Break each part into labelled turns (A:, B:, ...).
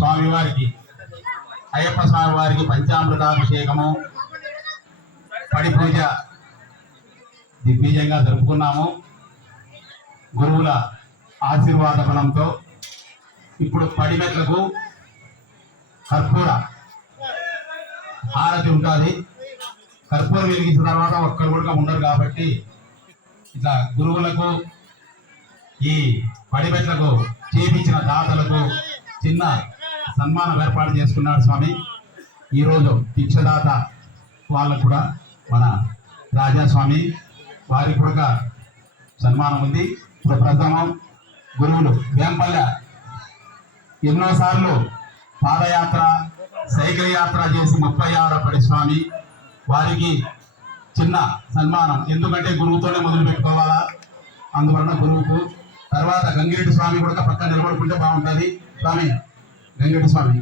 A: స్వామివారికి అయ్యప్ప స్వామి వారికి పంచామృతాభిషేకము పడి పూజ దిగ్విజయంగా జరుపుకున్నాము. గురువుల ఆశీర్వాద బలంతో ఇప్పుడు పడిమెట్లకు కర్పూర హారతి ఉంటుంది. కర్పూరం వెలిగించిన తర్వాత ఒక్కరు కూడా ఉండరు కాబట్టి ఇట్లా గురువులకు ఈ పడిమెట్లకు చేపించిన దాతలకు చిన్న సన్మానం ఏర్పాటు చేసుకున్నాడు స్వామి. ఈరోజు దీక్షదాత వాళ్ళకు కూడా మన రాజాస్వామి వారికి కూడా సన్మానం ఉంది. ఇప్పుడు ప్రథమం గురువులు వేంపల్లె ఎన్నోసార్లు పాదయాత్ర సైకిల్ యాత్ర చేసి ముప్పై ఆరు పడి స్వామి వారికి చిన్న సన్మానం. ఎందుకంటే గురువుతోనే మొదలు పెట్టుకోవాలా? అందువలన గురువుకు తర్వాత గంగిరెడ్డి స్వామి కూడా పక్కన నిలబడుకుంటే బాగుంటుంది. స్వామి వెంకట స్వామి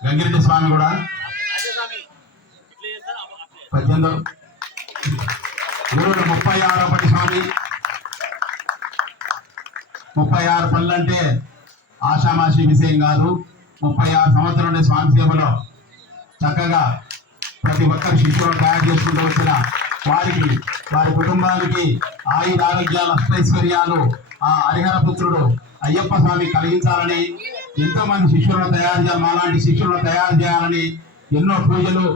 A: వెంకట స్వామి కూడా పద్దెనిమిది గురువులు ముప్పై ఆరో పట్టి స్వామి. ముప్పై ఆరు పనులు అంటే ఆషామాషి విషయం కాదు. ముప్పై ఆరు సంవత్సరం స్వామి సేవలో చక్కగా ప్రతి ఒక్కరు శిష్యులను తయారు చేసుకుంటూ వచ్చిన వారికి వారి కుటుంబానికి ఆయుధ ఆరోగ్యాలు అష్టైశ్వర్యాలు ఆ హరిహర పుత్రుడు అయ్యప్ప స్వామి కలిగించాలని ఎంతో మంది శిష్యులను తయారు చేయాలి మాలాంటి శిష్యులను తయారు చేయాలని ఎన్నో పూజలు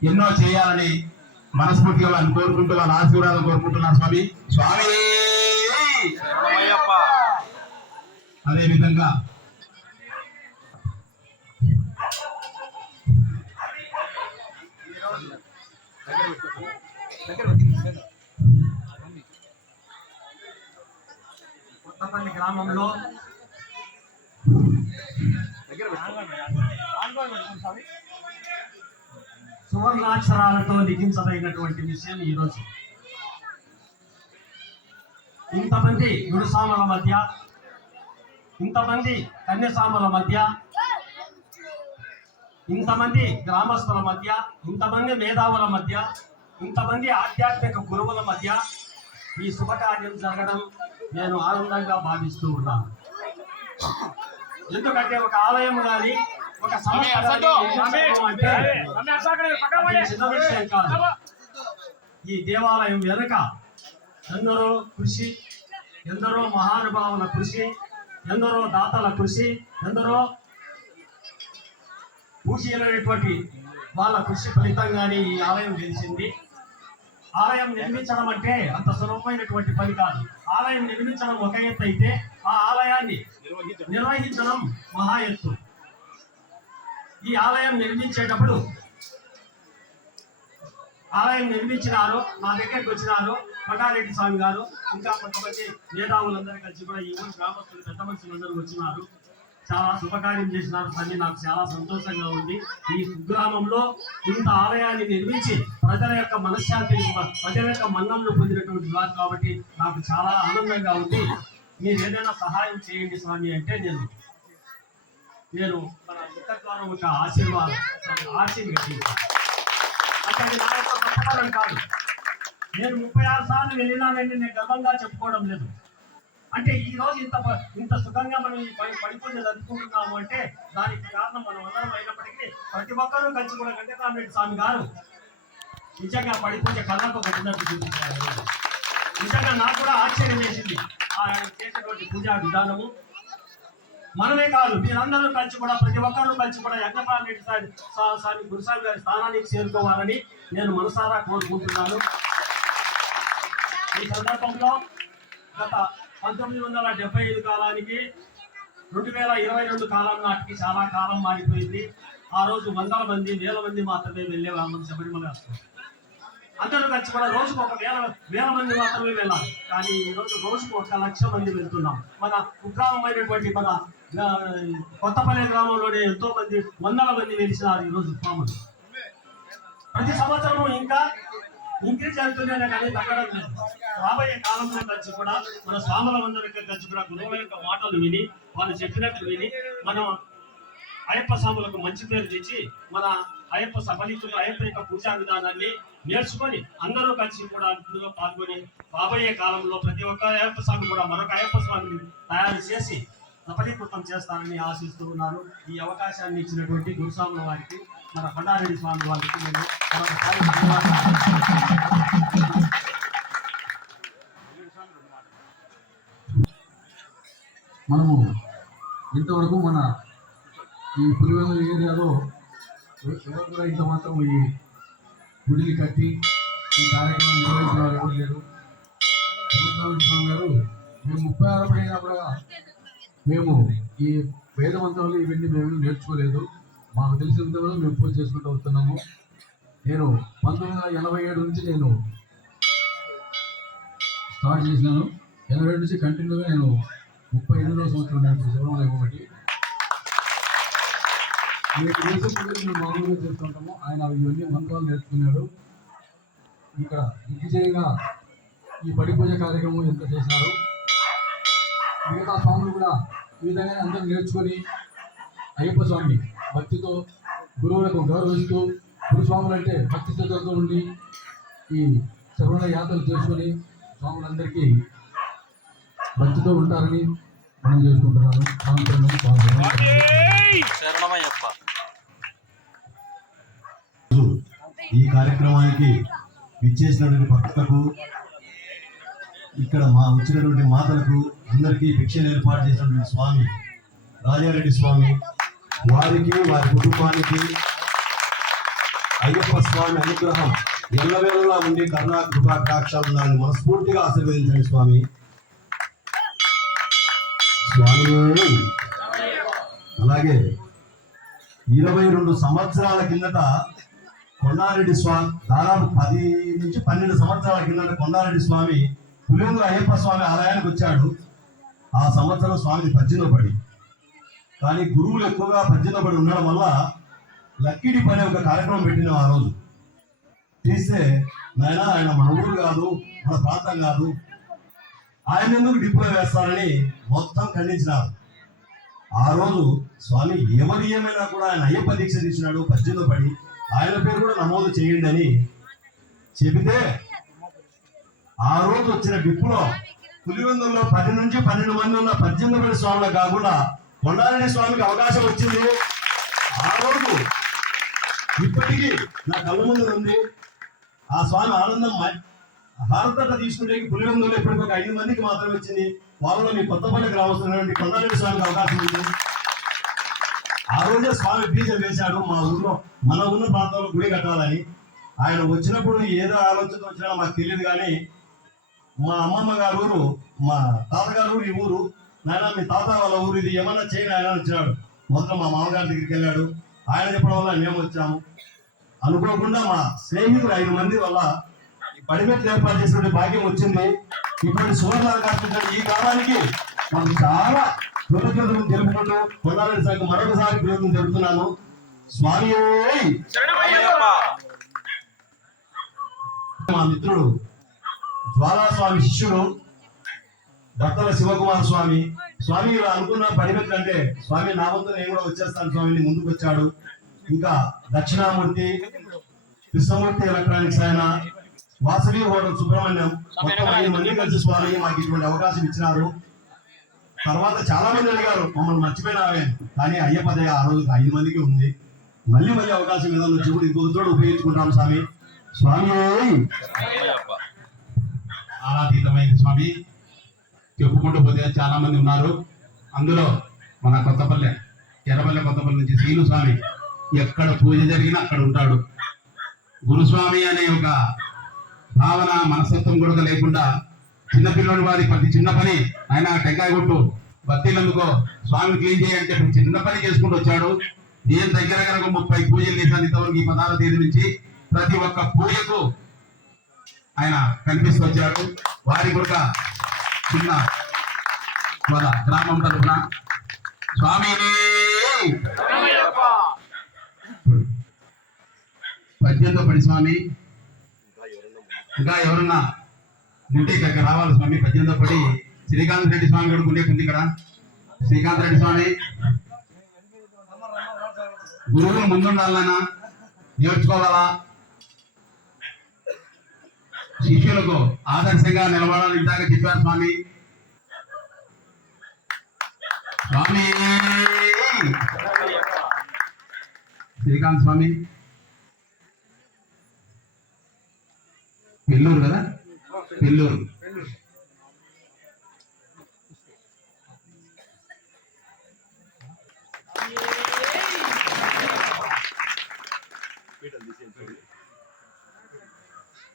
A: ఎన్నో చేయాలని మనస్ఫూర్తిగా వారిని కోరుకుంటూ వాళ్ళ ఆశీర్వాదం కోరుకుంటున్నాను స్వామి. స్వామి! అదే విధంగా
B: కొత్తపల్లి గ్రామంలో. సువర్ణాక్షరాలతో లిఖించదగినటువంటి విషయం ఈరోజు. ఇంతమంది గురుసాముల మధ్య ఇంతమంది కన్యసాముల మధ్య ఇంతమంది గ్రామస్తుల మధ్య ఇంతమంది మేధావుల మధ్య ఇంతమంది ఆధ్యాత్మిక గురువుల మధ్య ఈ శుభకార్యం జరగడం నేను ఆనందంగా భావిస్తూ ఉన్నాను. ఎందుకంటే ఒక ఆలయం కానీ ఒక విషయం కాదు. ఈ దేవాలయం వెనుక ఎందరో కృషి ఎందరో మహానుభావుల కృషి ఎందరో దాతల కృషి ఎందరో పూజీలైనటువంటి వాళ్ళ కృషి ఫలితంగానే ఈ ఆలయం గెలిచింది. ఆలయం నిర్మించడం అంటే అంత సులభమైనటువంటి పని కాదు. ఆలయం నిర్మించడం ఒక ఎత్తు అయితే ఆ ఆలయాన్ని నిర్వహించడం. మహా ఎత్తు. ఈ ఆలయం నిర్మించేటప్పుడు ఆలయం నిర్మించినారు నా దగ్గరికి వచ్చినారు మఠారెడ్డి స్వామి గారు. ఇంకా కొంతమంది మేధావులందరూ కలిసి కూడా ఈ ఊరు గ్రామస్తులు పెద్ద మనుషులందరూ వచ్చినారు. చాలా శుభకార్యం చేసినారు తల్లి నాకు చాలా సంతోషంగా ఉంది. ఈ కుగ్రామంలో ఇంత ఆలయాన్ని నిర్మించి ప్రజల యొక్క మనశ్శాంతిని ప్రజల యొక్క మన్నంలో పొందినటువంటి వారు కాబట్టి నాకు చాలా ఆనందంగా ఉంది. మీరు ఏదైనా సహాయం చేయండి స్వామి అంటే నేను నేను మన ముఖద్వారం ఒక ఆశీర్వాదం ఆశీర్వదించాను అంటే నా యొక్క కాదు. నేను ముప్పై ఆరు సార్లు వెళ్ళినానని నేను గర్వంగా చెప్పుకోవడం లేదు. అంటే ఈ రోజు ఇంత ఇంత సుఖంగా మనం ఈ పని పడి పూజ జరుపుకుంటున్నాము అంటే దానికి కారణం మనం అందరం అయినప్పటికీ ప్రతి ఒక్కరూ కలిసి కూడా వెంకటరామరెడ్డి స్వామి గారు నిజంగా పడిపోయే పూజ కళ్ళకు చూపించారు. నిజంగా నాకు కూడా ఆశ్చర్యం వేసింది. ఆయన చేసేటువంటి పూజా విధానము. మనమే కాదు మీరందరూ కలిసి కూడా ప్రతి ఒక్కరూ కలిసి కూడా వెంకటరామ సార్ స్వామి గురుస్వామి గారి స్థానానికి చేరుకోవాలని నేను మనసారా కోరుకుంటున్నాను. ఈ సందర్భంలో గత పంతొమ్మిది వందల డెబ్బై ఐదు కాలానికి రెండు వేల ఇరవై రెండు కాలం నాటికి చాలా కాలం మారిపోయింది. ఆ రోజు వందల మంది వేల మంది మాత్రమే వెళ్ళేవాళ్ళం శబరిమల అందరూ కలిసి కూడా రోజుకు ఒక వేల వేల మంది మాత్రమే వెళ్ళాలి. కానీ ఈ రోజు రోజుకు ఒక లక్ష మంది వెళ్తున్నాం. మన కుగ్రామమైనటువంటి మన కొత్తపల్లి గ్రామంలోనే ఎంతో మంది వందల మంది వెలిచినారు ఈరోజు రోజు ప్రతి సంవత్సరము ఇంకా ఇంక్రీజ్ అవుతుందనే కానీ తగ్గడం లేదు. రాబోయే కాలంలో కలిసి కూడా మన స్వాముల అందరికీ కలిసి కూడా గురువుల యొక్క మాటలు విని వాళ్ళు చెప్పినట్లు విని మనం అయ్యప్ప స్వాములకు మంచి పేరు తెచ్చి మన అయ్యప్ప సఫలితులు అయ్యప్ప యొక్క పూజా విధానాన్ని నేర్చుకొని అందరూ కలిసి కూడా అందులో పాల్గొని రాబోయే కాలంలో ప్రతి ఒక్క అయ్యప్ప స్వామి కూడా మరొక అయ్యప్ప స్వామిని తయారు చేసి సఫలీకృతం చేస్తానని ఆశిస్తూ ఉన్నాను. ఈ అవకాశాన్ని ఇచ్చినటువంటి గురుస్వాముల వారికి మన కొండారెడ్డి స్వామి వారికి నేను మరొకసారి
C: మనము ఇంతవరకు మన ఈ పులివెందుల ఏరియాలో ఎవరు కూడా ఇంత మాత్రం ఈ గుడిని కట్టి ఈ కార్యక్రమం నిర్వహించిన వారు ఎవరు లేరు. స్వామి గారు మేము ముప్పై ఆరు పడినప్పుడు మేము ఈ వేదమంత్రాలు ఇవన్నీ మేము నేర్చుకోలేదు. మాకు తెలిసినంత కూడా మేము పూజ చేసుకుంటూ వస్తున్నాము. నేను పంతొమ్మిది వందల ఎనభై ఏడు నుంచి నేను స్టార్ట్ చేసినాను. ఎనభై ఏడు నుంచి కంటిన్యూగా నేను ముప్పై ఎనిమిదో సంవత్సరం నేను శివరామ ఒకటి. మీకు తెలిసిన పూజలు మేము మామూలుగా చేస్తుంటాము ఆయన ఇవన్నీ మంత్రాలు నేర్చుకున్నాడు. ఇంకా దిగ్విజయంగా ఈ పడి పూజ కార్యక్రమం ఎంత చేశారు మిగతా స్వాములు కూడా ఈ విధంగా అందరూ నేర్చుకొని అయ్యప్ప స్వామి భక్తితో గురువులకు గౌరవిస్తూ గురుస్వాములు అంటే భక్తి శ్రద్ధలతో ఉండి ఈ శ్రవణ యాత్రలు చేసుకొని స్వాములందరికీ భక్తితో ఉంటారని మనం చేసుకుంటున్నాను
D: ఈ కార్యక్రమానికి విచ్చేసినటువంటి భక్తులకు ఇక్కడ మా వచ్చినటువంటి మాతలకు అందరికీ భిక్షలు ఏర్పాటు చేసినటువంటి స్వామి రాజారెడ్డి స్వామి వారికి వారి కుటుంబానికి అయ్యప్ప స్వామి అనుగ్రహం ఎల్లవేళలా ఉండి కరుణా కృపాకాక్షాలు దాన్ని మనస్ఫూర్తిగా ఆశీర్వదించండి స్వామి. స్వామి అలాగే ఇరవై రెండు సంవత్సరాల కిందట కొండారెడ్డి స్వామి దాదాపు పది నుంచి పన్నెండు సంవత్సరాల కిందట కొండారెడ్డి స్వామి పులివెందుల అయ్యప్ప స్వామి ఆలయానికి వచ్చాడు. ఆ సంవత్సరం స్వామిని పద్దెనిమిది పడి కానీ గురువులు ఎక్కువగా పద్దెనిమిది పడి ఉండడం వల్ల లక్కిడి పని ఒక కార్యక్రమం పెట్టినాం ఆ రోజు. తీస్తే నాయన ఆయన మన ఊరు కాదు మన ప్రాంతం కాదు. ఆయన ఎందుకు డిప్లో వేస్తారని మొత్తం ఖండించినారు. ఆ రోజు స్వామి ఎవరు ఏమైనా కూడా ఆయన అయ్యప్ప దీక్ష తీసినాడు పద్దెనిమిది పడి ఆయన పేరు కూడా నమోదు చేయండి అని చెబితే ఆ రోజు వచ్చిన డిప్పులో పులివెందుల్లో పది నుంచి పన్నెండు మంది ఉన్న పద్దెనిమిది పడి స్వాములకు కాకుండా కొండారెడ్డి స్వామికి అవకాశం వచ్చింది. ఆ రోజు ఇప్పటికీ నా కళ్ళ ముందు ఉంది. ఆ స్వామి ఆనందం హారతట తీసుకుంటే పులివెందులో ఇప్పటికి ఒక ఐదు మందికి మాత్రమే వచ్చింది. వాళ్ళలో మీ కొత్తపల్లి గ్రామస్తున్నటువంటి కొండారెడ్డి స్వామికి అవకాశం ఉంది. ఆ రోజే స్వామి బీజం వేశాడు. మా ఊర్లో మన ఉన్న ప్రాంతంలో గుడి కట్టాలని. ఆయన వచ్చినప్పుడు ఏదో ఆలోచనతో వచ్చినా మాకు తెలియదు కానీ మా అమ్మమ్మ గారు ఊరు మా తాతగారు ఈ ఊరు నాయన మీ తాత వాళ్ళ ఊరు ఇది. ఏమన్నా చేయని ఆయన వచ్చినాడు. మొదట మా మామగారి దగ్గరికి వెళ్ళాడు. ఆయన చెప్పడం వల్ల మేము వచ్చాము. అనుకోకుండా మా స్నేహితులు ఐదు మంది వల్ల ఈ పడిమెట్లు ఏర్పాటు చేసినటువంటి భాగ్యం వచ్చింది. ఇటువంటి సువర్ణ ఈ కాలానికి మాకు చాలా కృతజ్ఞతలు తెలుపుకుంటూ కొండారెడ్డి సాగు మరొకసారి కృతజ్ఞతలు తెలుపుతున్నాను. స్వామి మా మిత్రుడు జ్వాలా స్వామి శిష్యుడు భక్తుల శివకుమార స్వామి. స్వామి ఇలా అనుకున్న పడిమెట్లు అంటే స్వామి నా వంతు నేను కూడా వచ్చేస్తాను స్వామిని ముందుకు వచ్చాడు. ఇంకా దక్షిణామూర్తి కృష్ణమూర్తి ఎలక్ట్రానిక్స్ ఆయన వాసవి హోటల్ సుబ్రహ్మణ్యం మొత్తం ఐదు మంది కలిసి స్వామి మాకు ఇటువంటి అవకాశం ఇచ్చినారు. తర్వాత చాలా మంది అడిగారు మమ్మల్ని మర్చిపోయినావే కానీ అయ్యప్ప దయ ఆ రోజు ఐదు మందికి ఉంది. మళ్ళీ మళ్ళీ అవకాశం ఏదైనా వచ్చి కూడా ఇంకొక చోట ఉపయోగించుకుంటాం స్వామి. స్వామి
A: ఆరాధీతమైన స్వామి. చెప్పుకుంటూ పోతే చాలా మంది ఉన్నారు. అందులో మన కొత్తపల్లె ఎర్రపల్లె కొత్తపల్లి నుంచి శ్రీను స్వామి ఎక్కడ పూజ జరిగినా అక్కడ ఉంటాడు. గురుస్వామి అనే ఒక భావన మనస్తత్వం కూడా లేకుండా చిన్నపిల్లడి వారి ప్రతి చిన్న పని ఆయన టెంకాయ కొట్టు బత్తీలందుకో స్వామి క్లీన్ చేయంటే చిన్న పని చేసుకుంటూ వచ్చాడు. నేను దగ్గర కనుక ముప్పై పూజలు చేశాను ఇంతవరకు ఈ పదాల తేదీ నుంచి ప్రతి ఒక్క పూజకు ఆయన కనిపిస్తూ వచ్చాడు. వారి కూడా చిన్న మన గ్రామం తరఫున స్వామిని పద్యంతో పడి స్వామి. ఇంకా ఎవరన్నా ఉంటే ఇక్కడికి రావాలి స్వామి పద్యంతో పడి. శ్రీకాంత్ రెడ్డి స్వామి కూడా ఉండే ఉంది ఇక్కడ. శ్రీకాంత్ రెడ్డి స్వామి. గురువులు ముందుండాలన్నా నేర్చుకోవాలా? శిష్యులకు ఆదర్శంగా నిలబడాలని ఇందాక చెప్పారు స్వామి. స్వామి. శ్రీకాంత్ స్వామి. పెళ్ళూరు కదా? పెళ్ళూరు.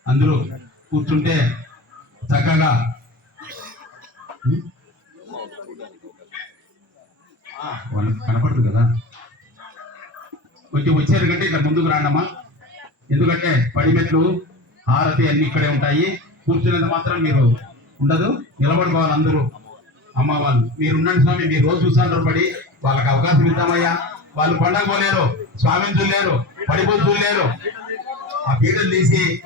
A: అందరూ కూర్చుంటే చక్కగా. వాళ్ళకి కనపడదు కదా. కొంచెం వచ్చారు కంటే ఇక్కడ ముందుకు రాండమ్మా. ఎందుకంటే పడిమెట్లు హారతి అన్ని ఇక్కడే ఉంటాయి. కూర్చునేది మాత్రం మీరు ఉండదు. నిలబడుకోవాలి అందరూ. అమ్మ వాళ్ళు. మీరుండండి స్వామి మీరు రోజు చూసారు పడి వాళ్ళకి అవకాశం ఇద్దామయ్యా. వాళ్ళు పండగ పోలేరు. స్వామిని చూడలేరు. పడిపోయి చూడలేరు. ఆ పీటలు తీసి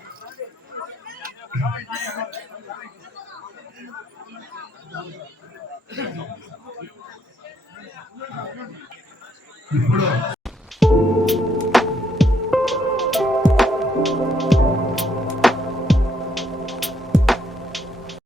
A: ఇప్పుడు